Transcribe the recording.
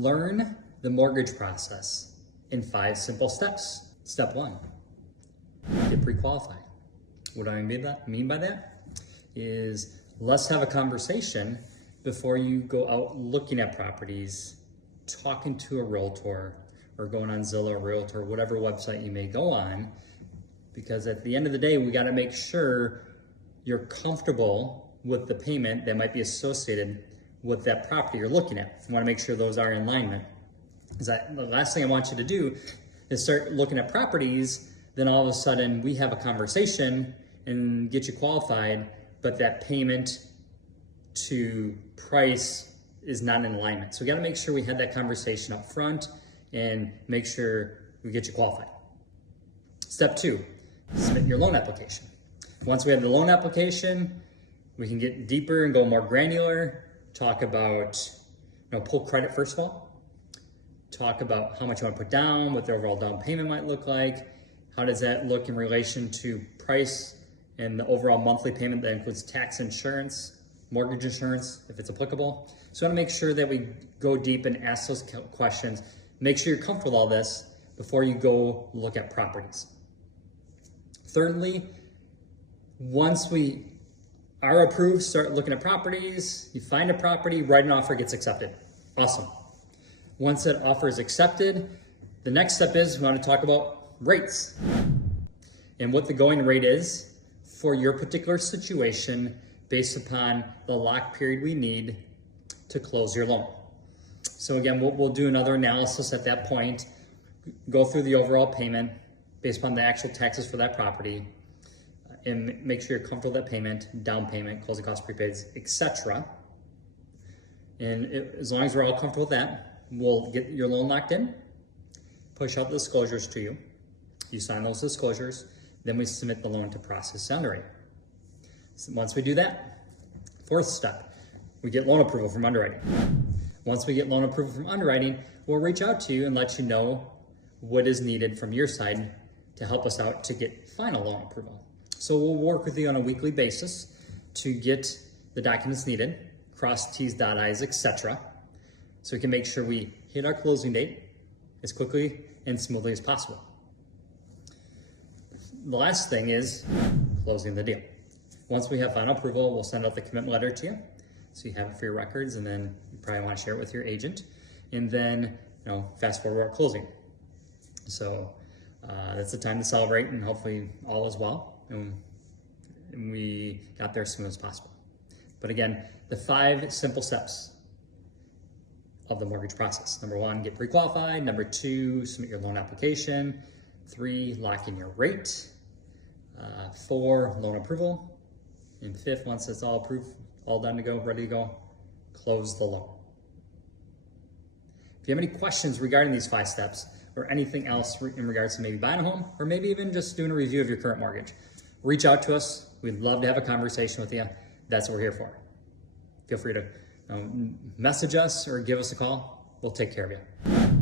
Learn the mortgage process in 5 simple steps. Step 1, get pre-qualified. What do I mean by that? Is let's have a conversation before you go out looking at properties, talking to a realtor, or going on Zillow, Realtor, whatever website you may go on, because at the end of the day, we gotta make sure you're comfortable with the payment that might be associated with that property you're looking at. You wanna make sure those are in alignment. The last thing I want you to do is start looking at properties, then all of a sudden we have a conversation and get you qualified, but that payment to price is not in alignment. So we gotta make sure we had that conversation up front and make sure we get you qualified. Step 2, submit your loan application. Once we have the loan application, we can get deeper and go more granular, talk about, pull credit first of all, talk about how much you want to put down, what the overall down payment might look like, how does that look in relation to price and the overall monthly payment that includes tax insurance, mortgage insurance, if it's applicable. So we want to make sure that we go deep and ask those questions. Make sure you're comfortable with all this before you go look at properties. Thirdly, once we are approved, start looking at properties, you find a property, write an offer, gets accepted. Awesome. Once that offer is accepted, the next step is we want to talk about rates and what the going rate is for your particular situation based upon the lock period we need to close your loan. So again, we'll do another analysis at that point, go through the overall payment based upon the actual taxes for that property, and make sure you're comfortable with that payment, down payment, closing costs, prepaids, etc. And as long as we're all comfortable with that, we'll get your loan locked in, push out the disclosures to you. You sign those disclosures, then we submit the loan to process underwriting. So once we do that, 4th step, we get loan approval from underwriting. Once we get loan approval from underwriting, we'll reach out to you and let you know what is needed from your side to help us out to get final loan approval. So we'll work with you on a weekly basis to get the documents needed, cross T's, dot I's, etc. So we can make sure we hit our closing date as quickly and smoothly as possible. The last thing is closing the deal. Once we have final approval, we'll send out the commitment letter to you, so you have it for your records, and then you probably want to share it with your agent. And then, fast forward our closing. So that's the time to celebrate, and hopefully all is well, and we got there as soon as possible. But again, the 5 simple steps of the mortgage process. Number 1, get pre-qualified. Number 2, submit your loan application. 3, lock in your rate. 4, loan approval. And 5th, once it's all approved, all done to go, ready to go, close the loan. If you have any questions regarding these 5 steps or anything else in regards to maybe buying a home or maybe even just doing a review of your current mortgage, reach out to us. We'd love to have a conversation with you. That's what we're here for. Feel free to message us or give us a call. We'll take care of you.